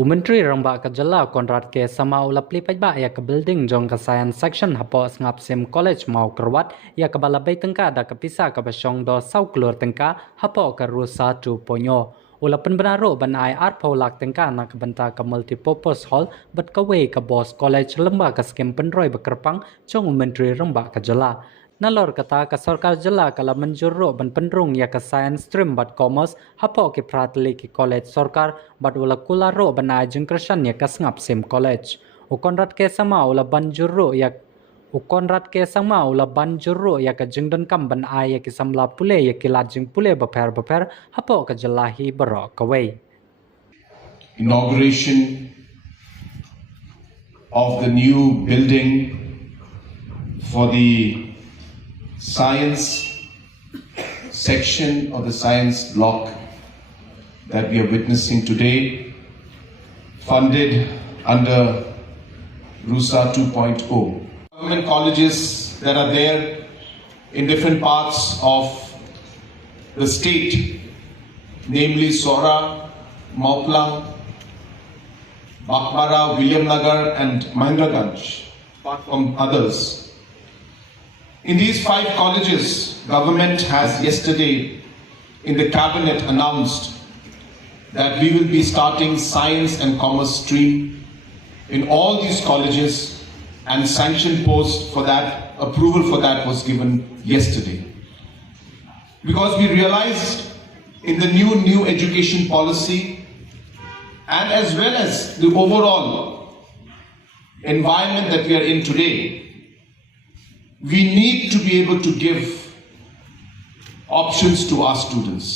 Umentri rangba kajala Conrad ke sama ulapli pajba ya ke building Jong ke science section hapo Sngapsyiem college Mawkyrwat ya ke balabay tengka da ke pisa ke basyong do sau keluar tengka hapo ke rusa 2.0 ulapan benaro ban ai art paulak tengka na ke benta ke multipurpose hall bat ke way ke bos college lemba ke skim penroi bekerpang Jong umentri rangba kajala Nalor kata ke sarkar jela kala menjurro ban penrung ya ke science stream bat commerce hapo ke pratli ke college sarkar bat ula kularo ban ajeng kersan ya ke Sngapsyiem college. Conrad ke sama ula ban jurro ya Conrad ke sama ula ban jurro ya ke jengdon kam ban ai ya ke samla pule ya ke lajeng pule beper hapo ke jelahi bero kawai. Inauguration of the new building for the science section of the science block that we are witnessing today, funded under RUSA 2.0. Government colleges that are there in different parts of the state, namely Sora, Mauplang, Bakmara, Williamnagar and Mahendraganj, apart from others. In these 5 colleges, government has yesterday in the cabinet announced that we will be starting science and commerce stream in all these colleges, and sanction post for that, approval for that was given yesterday. Because we realized in the new education policy and as well as the overall environment that we are in today, we need to be able to give options to our students.